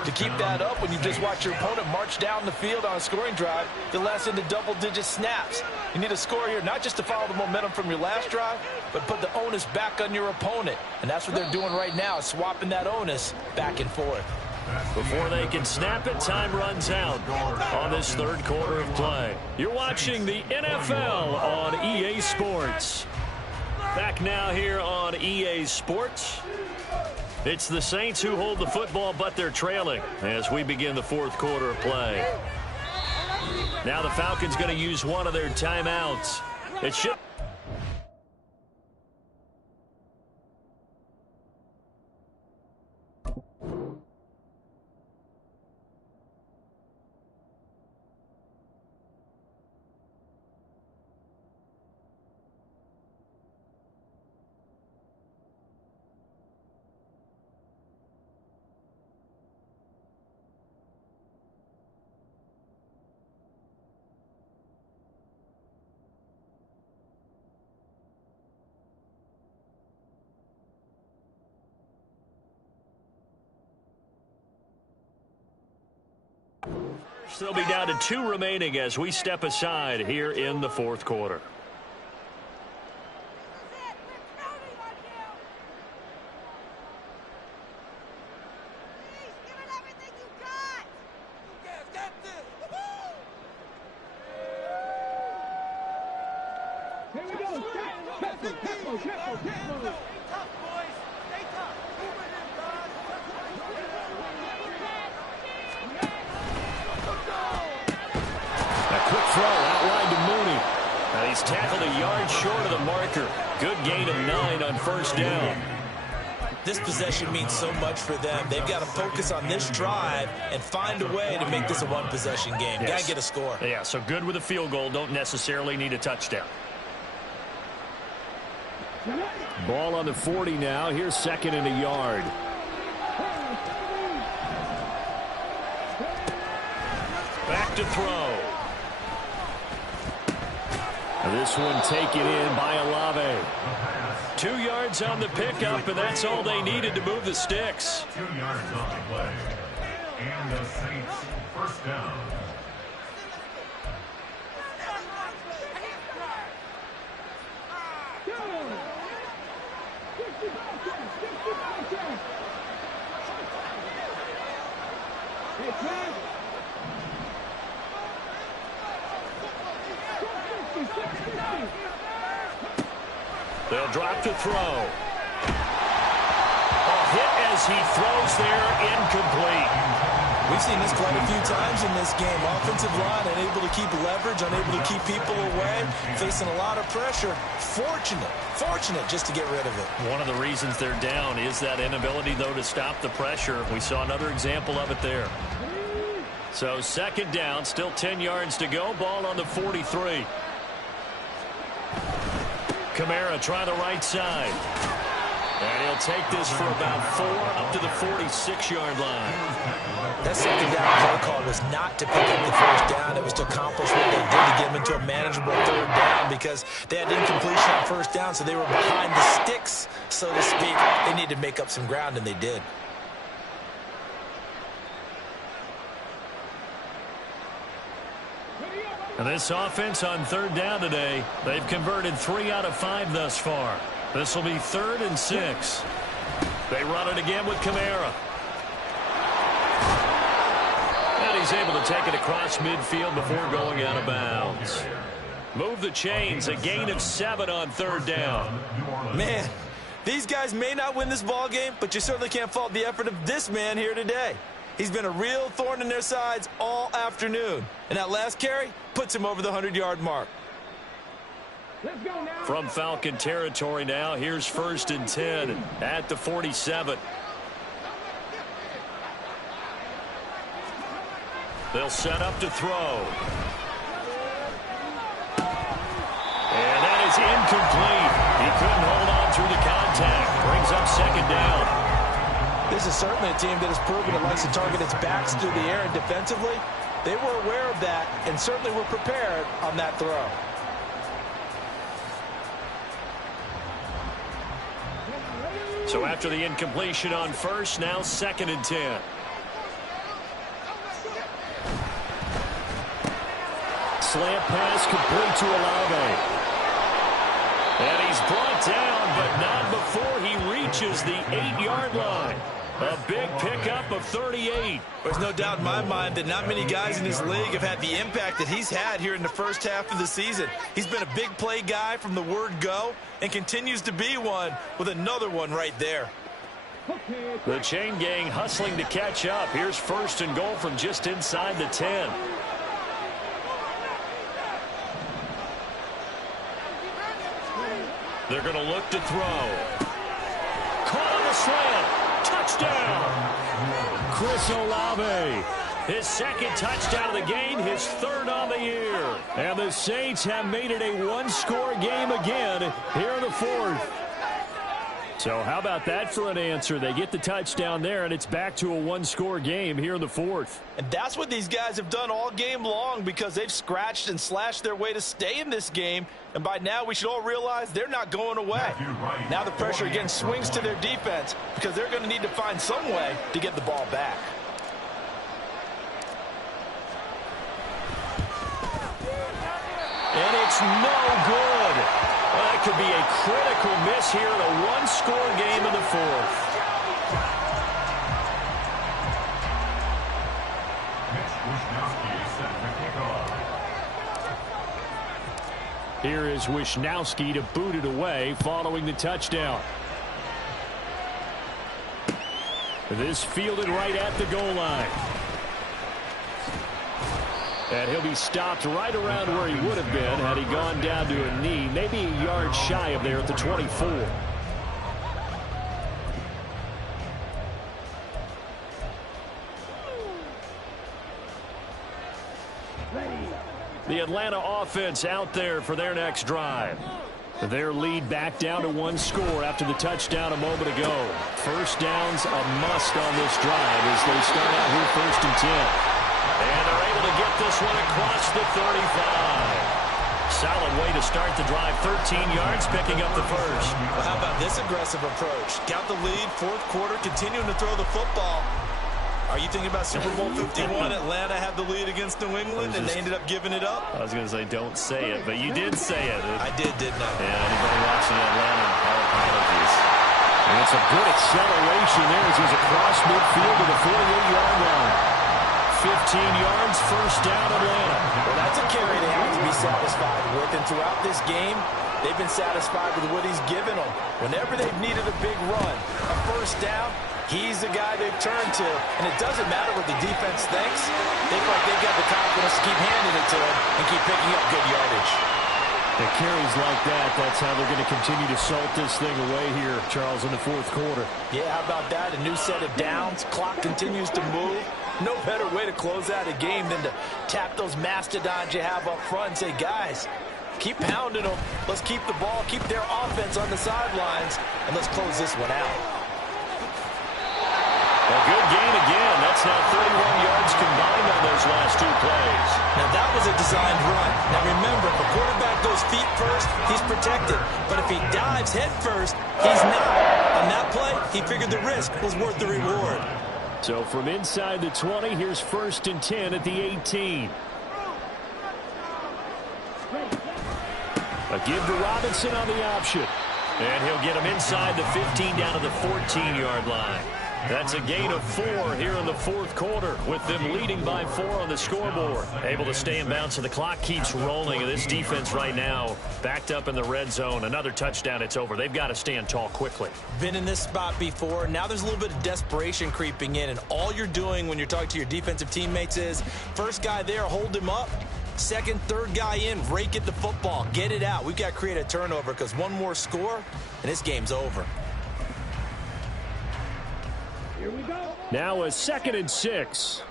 to keep that up when you just watch your opponent march down the field on a scoring drive that lasts into double-digit snaps. You need a score here, not just to follow the momentum from your last drive, but put the onus back on your opponent. And that's what they're doing right now, swapping that onus back and forth. Before they can snap it, time runs out on this 3rd quarter of play. You're watching the NFL on EA Sports. Back now here on EA Sports. It's the Saints who hold the football, but they're trailing as we begin the 4th quarter of play. Now the Falcons going to use one of their timeouts. It should... They'll be down to 2 remaining as we step aside here in the fourth quarter. Here we go. Tempo. Quick throw outlined to Mooney. And he's tackled a yard short of the marker. Good gain of 9 on first down. This possession means so much for them. They've got to focus on this drive and find a way to make this a one-possession game. Yes. Got to get a score. Yeah, so good with a field goal. Don't necessarily need a touchdown. Ball on the 40 now. Here's 2nd and a yard. Back to throw. This one taken in by Olave. 2 yards on the pickup, and that's all they needed to move the sticks. 2 yards on the play. And the Saints first down. They'll drop to throw. A hit as he throws there, incomplete. We've seen this quite a few times in this game. Offensive line unable to keep leverage, unable to keep people away, facing a lot of pressure. Fortunate just to get rid of it. One of the reasons they're down is that inability, though, to stop the pressure. We saw another example of it there. So 2nd down, still 10 yards to go. Ball on the 43. Kamara try the right side. And he'll take this for about 4 up to the 46-yard line. That 2nd down play call was not to pick up the first down. It was to accomplish what they did to get them into a manageable 3rd down because they had incompletion on first down, so they were behind the sticks, so to speak. They needed to make up some ground, and they did. And this offense on 3rd down today, they've converted 3 out of 5 thus far. This will be 3rd and 6. They run it again with Kamara. And he's able to take it across midfield before going out of bounds. Move the chains, a gain of 7 on 3rd down. Man, these guys may not win this ball game, but you certainly can't fault the effort of this man here today. He's been a real thorn in their sides all afternoon. And that last carry puts him over the 100-yard mark. Let's go now. From Falcon territory now, here's 1st and 10 at the 47. They'll set up to throw. And that is incomplete. He couldn't hold on through the contact. Brings up 2nd down. This is certainly a team that has proven it likes to target its backs through the air, and defensively, they were aware of that and certainly were prepared on that throw. So after the incompletion on 1st, now 2nd and 10. Slant pass complete to Olave. And he's brought down, but not before he reaches the 8-yard line. A big pickup of 38. There's no doubt in my mind that not many guys in this league have had the impact that he's had here in the first half of the season. He's been a big play guy from the word go and continues to be one with another one right there. The chain gang hustling to catch up. Here's 1st and goal from just inside the 10. They're going to look to throw. Caught on the slant. Touchdown. Chris Olave. His 2nd touchdown of the game, his 3rd on the year. And the Saints have made it a one-score game again here in the 4th. So how about that for an answer? They get the touchdown there, and it's back to a one-score game here in the 4th. And that's what these guys have done all game long because they've scratched and slashed their way to stay in this game. And by now, we should all realize they're not going away. Now the pressure again swings to their defense because they're going to need to find some way to get the ball back. It's no good. Well, that could be a critical miss here in a one-score game in the fourth. Mitch Wishnowsky set the kickoff. Here is Wishnowsky to boot it away following the touchdown. This fielded right at the goal line. And he'll be stopped right around where he would have been had he gone down to a knee, maybe a yard shy of there at the 24. The Atlanta offense out there for their next drive. Their lead back down to one score after the touchdown a moment ago. First down's a must on this drive as they start out here 1st and 10. And they're able to get this one across the 35. Solid way to start the drive. 13 yards, picking up the first. Well, how about this aggressive approach? Got the lead, fourth quarter, continuing to throw the football. Are you thinking about Super Bowl 51? Atlanta had the lead against New England, and they ended up giving it up? I was going to say, don't say it, but you did say it. I did, didn't I? Yeah, anybody watching Atlanta, our apologies. And it's a good acceleration there as he's across midfield to the 48-yard line. 15 yards, first down, Atlanta. Well, that's a carry they have to be satisfied with, and throughout this game, they've been satisfied with what he's given them. Whenever they've needed a big run, a first down, he's the guy they've turned to, and it doesn't matter what the defense thinks. They feel like they've got the confidence to keep handing it to him and keep picking up good yardage. The carries like that, that's how they're going to continue to salt this thing away here, Charles, in the fourth quarter. Yeah, how about that? A new set of downs. Clock continues to move. No better way to close out a game than to tap those mastodons you have up front and say, guys, keep pounding them. Let's keep the ball, keep their offense on the sidelines, and let's close this one out. A good gain again. That's now 31 yards combined on those last two plays. Now, that was a designed run. Now, remember, if a quarterback goes feet first, he's protected. But if he dives head first, he's not. On that play, he figured the risk was worth the reward. So from inside the 20, here's 1st and 10 at the 18. A give to Robinson on the option. And he'll get him inside the 15 down to the 14-yard line. That's a gain of 4 here in the fourth quarter with them leading by 4 on the scoreboard. Able to stay in bounds, so the clock keeps rolling. And this defense right now backed up in the red zone. Another touchdown, it's over. They've got to stand tall quickly. Been in this spot before. Now there's a little bit of desperation creeping in. And all you're doing when you're talking to your defensive teammates is first guy there, hold him up. Second, third guy in, rake at the football. Get it out. We've got to create a turnover because one more score, and this game's over. Here we go. Now a 2nd and 6.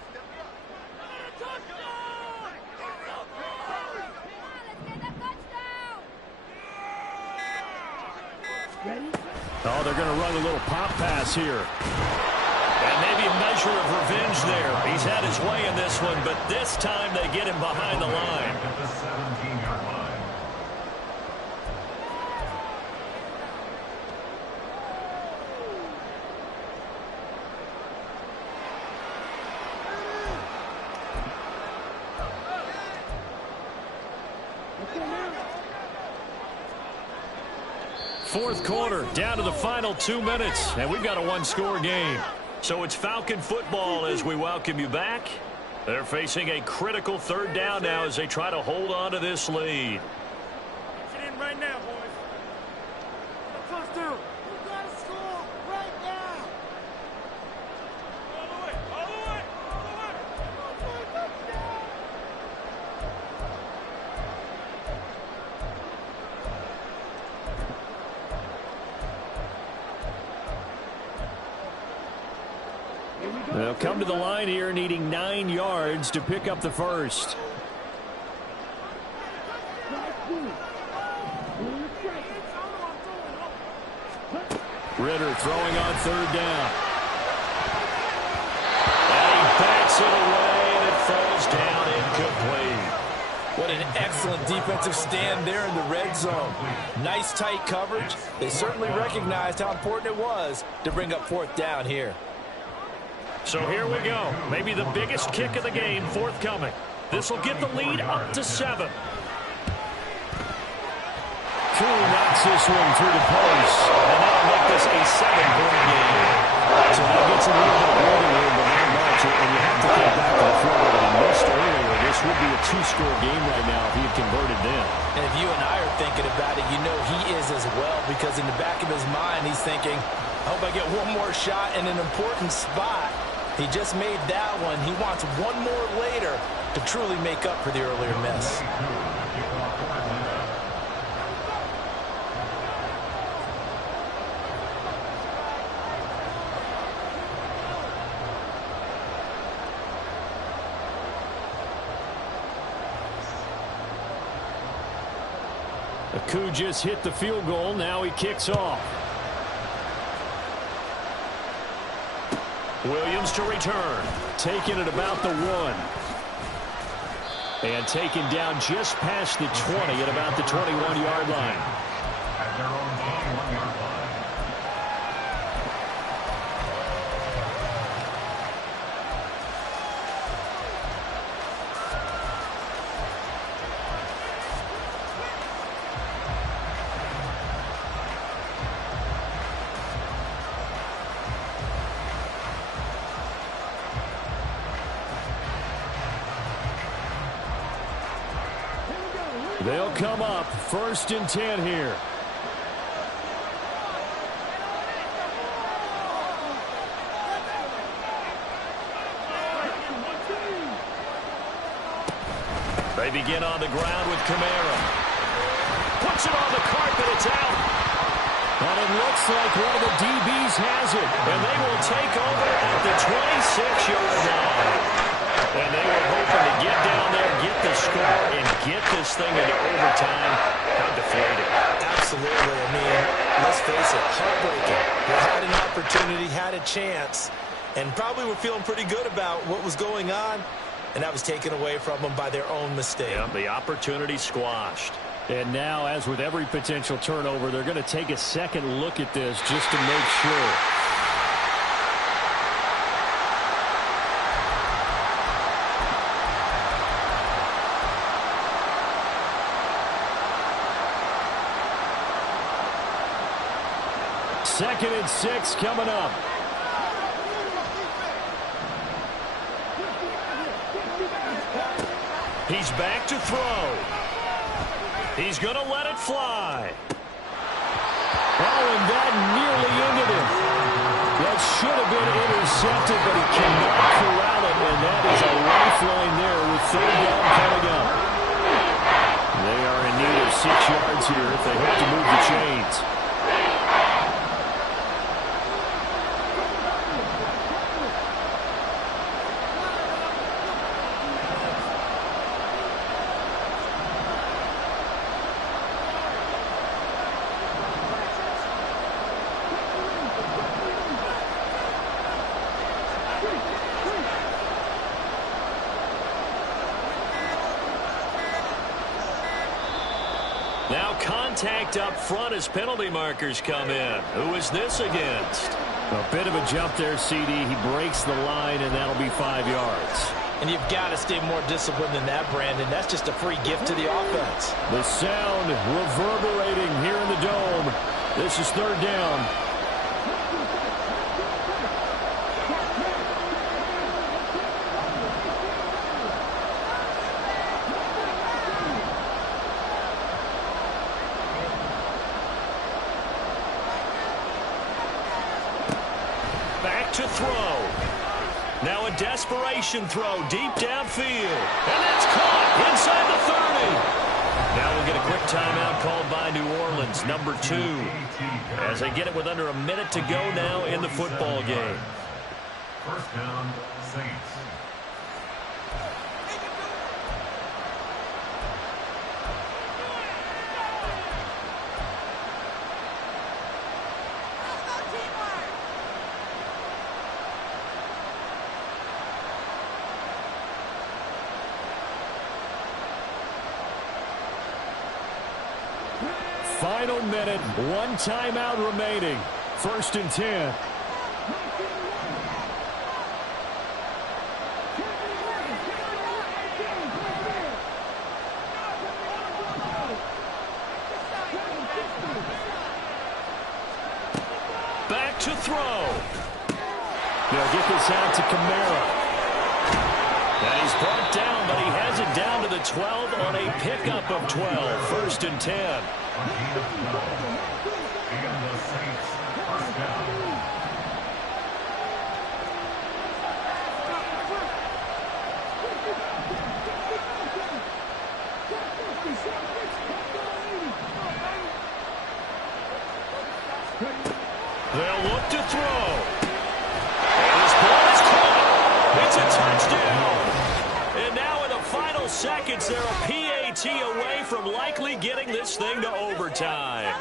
Oh, they're going to run a little pop pass here. And maybe a measure of revenge there. He's had his way in this one, but this time they get him behind the line. At the 17-yard line. Fourth quarter, down to the final 2 minutes, and we've got a one-score game. So it's Falcon football as we welcome you back. They're facing a critical 3rd down now as they try to hold on to this lead. Get in right now, boys. First down. We got to score right now. All the way, all the way, all the way. Touchdown. They'll come to the line here needing 9 yards to pick up the first. Ritter throwing on 3rd down. And he backs it away, and it falls down incomplete. What an excellent defensive stand there in the red zone. Nice tight coverage. They certainly recognized how important it was to bring up 4th down here. So here we go. Maybe the biggest kick of the game forthcoming. This will get the lead up to 7. Koo knocks this one through the post. And that'll make this a 7-point game. So that gets a little bit of breathing room, but not much. And you have to think back to the field goal that he missed earlier. This would be a 2-score game right now if he had converted then. And if you and I are thinking about it, you know he is as well, because in the back of his mind, he's thinking, I hope I get one more shot in an important spot. He just made that one. He wants one more later to truly make up for the earlier miss. Koo just hit the field goal. Now he kicks off. Williams to return. Taking it about the 1. And taken down just past the 20 at about the 21-yard line. At their own 21-yard line. They'll come up 1st and 10 here. They begin on the ground with Kamara. Puts it on the carpet. It's out. And it looks like one of the DBs has it. And they will take over at the 26-yard line. And they were hoping to get down there, get the score, and get this thing into overtime. How deflating. Absolutely. I mean, let's face it, heartbreaking. They had an opportunity, had a chance, and probably were feeling pretty good about what was going on, and that was taken away from them by their own mistake. Yeah, the opportunity squashed. And now, as with every potential turnover, they're going to take a second look at this just to make sure. Second and 6 coming up. He's back to throw. He's going to let it fly. Oh, and that nearly ended it. That should have been intercepted, but he cannot corral it, and that is a lifeline there with 3rd down coming up. They are in need of 6 yards here if they hope to move the chains. Now contact up front as penalty markers come in. Who is this against? A bit of a jump there, CD. He breaks the line, and that'll be 5 yards. And you've got to stay more disciplined than that, Brandon. That's just a free gift to the offense. The sound reverberating here in the Dome. This is 3rd down. Back to throw. Now a desperation throw deep downfield. And that's caught inside the 30. Now we'll get a quick timeout called by New Orleans, number 2. As they get it with under a minute to go now in the football game. 1st down, Saints. Final minute, 1 timeout remaining. 1st and 10. back to throw. They'll get this out to Kamara. And he's brought down, but he has it down to the 12 on a pickup of 12. First and 10. And the Saints first down. They'll look to throw. And this ball is caught. It's a touchdown. And now in the final seconds, they're a PAT away from likely getting this thing to overtime.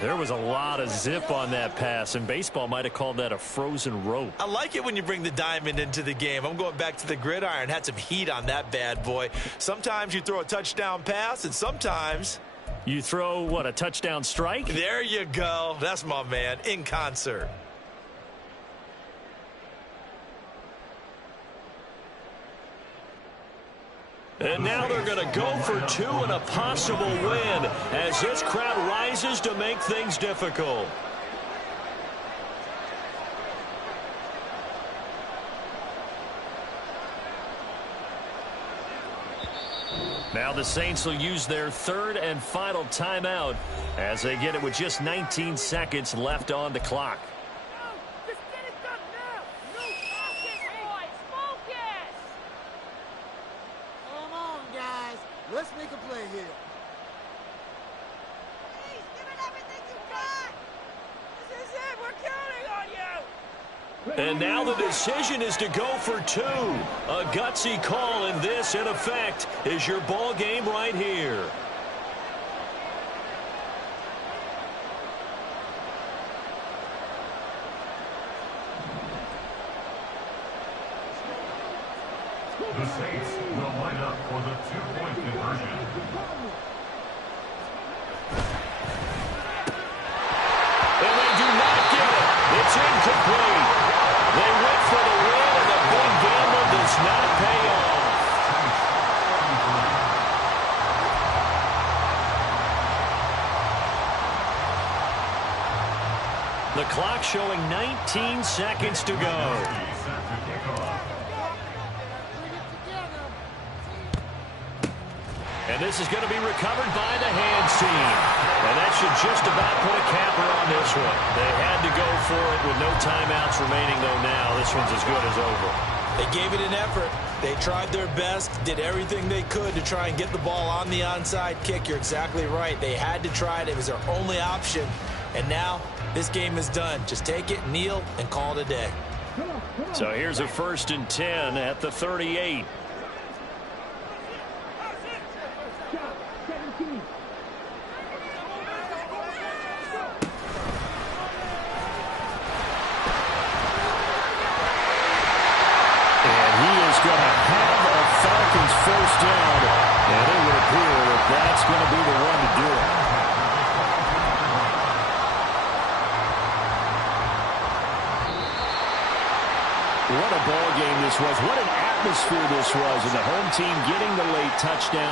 There was a lot of zip on that pass, and baseball might have called that a frozen rope. I like it when you bring the diamond into the game. I'm going back to the gridiron. Had some heat on that bad boy. Sometimes you throw a touchdown pass, and sometimes you throw, what, a touchdown strike? There you go. That's my man, in concert. And now they're going to go for two and a possible win as this crowd rises to make things difficult. Now the Saints will use their third and final timeout as they get it with just 19 seconds left on the clock. Just get it done now. No focus, boys. Focus. Come on, guys. Let's make a play here. Please, give it everything you got. This is it. We're counting on you. And now the decision is to go for two. A gutsy call, and this, in effect, is your ball game right here. The Saints will line up for the two-point conversion. And they do not get it. It's incomplete. They went for the win, and the big gamble does not pay off. The clock showing 19 seconds to go. Set to kick off. And this is going to be recovered by the hands team. And that should just about put a capper on this one. They had to go for it with no timeouts remaining, though now this one's as good as over. They gave it an effort. They tried their best, did everything they could to try and get the ball on the onside kick. You're exactly right. They had to try it. It was their only option. And now this game is done. Just take it, kneel, and call it a day. So here's a 1st and 10 at the 38. Going to have a Falcons first down, and it would appear that that's going to be the one to do it. What a ball game this was. What an atmosphere this was, and the home team getting the late touchdown.